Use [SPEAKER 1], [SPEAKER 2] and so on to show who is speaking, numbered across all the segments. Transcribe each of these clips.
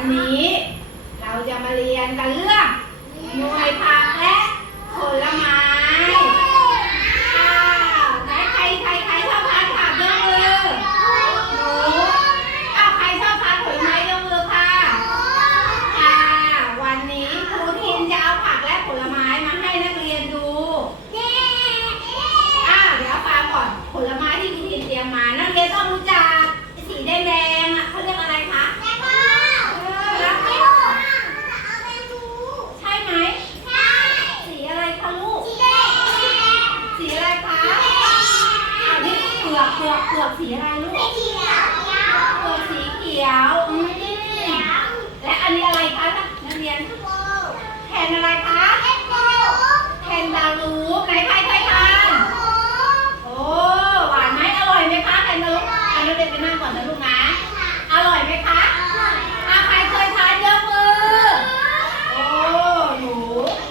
[SPEAKER 1] วันนี้เราจะมาเรียนกันเรื่องหน่วยผักและผลไม้อ้าวไหนใครใครใครชอบทานผักยกมือหนูอ้าวใครชอบทานผลไม้ยกมือค่ะค่ะ วันนี้ครูทินจะเอาผักและผลไม้มาให้นักเรียนดูอ่าเดี๋ยวฟังก่อนผลไม้ที่ครูทินเตรียมมานักเรียนต้องรู้จักสีแดงๆอะเขาเรียกอะไรคะเ
[SPEAKER 2] อ
[SPEAKER 1] อแล้วใช่ไหม สีอะไรคะลูก สีอะไรคะอ่านี่ เปลือกเปลือกสีอะไรลูกเปลือกสีเขียวอืมและอันนี้อะไรคะนักเรียนแทนอะไรคะแทนดาวรูปไหนใครเคยทานโอ้หวานไหมอร่อยไหมคะแคนตาลูปอันนี้เด็กไปนั่งก่อนนะลูกนะอร่อยไหมคะอาใครเคยทานยกมือโอ้หนู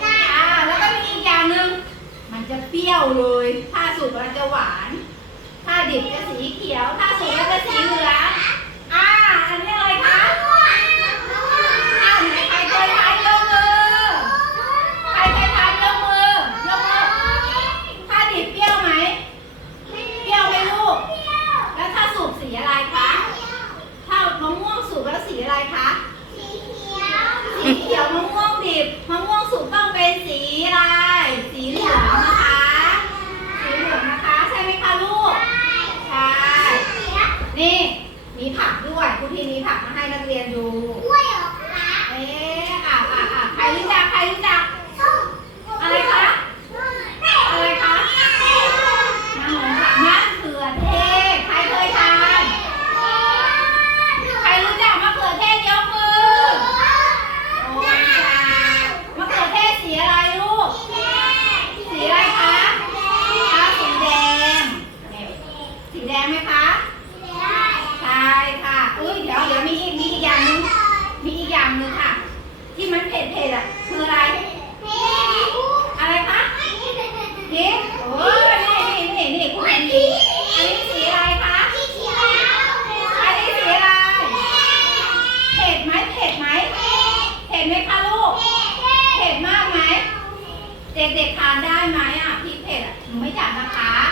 [SPEAKER 1] อ่าแล้วก็มีอีกอย่างหนึ่งมันจะเปรี้ยวเลยถ้าสุกมันจะหวาน ถ้าดิบก็สีเขียว ถ้าสุกก็สีเหลือง อ่า อันนี้อะไรคะอ่าใครเคยทานยกมือ ใครเคยทานยกมือ ยกมือ ถ้าดิบเปรี้ยวไหม เปรี้ยวไหมลูก แล้วถ้าสุกสีอะไรคะ ถ้ามะม่วงสุกแล้วสีอะไรคะ สี
[SPEAKER 2] เขียว
[SPEAKER 1] สีเขียวมะม่วง ถักมาให้นักเรียนดู เด็กๆทานได้ไหมอะพริกเผ็ดหนูไม่จัดนะคะ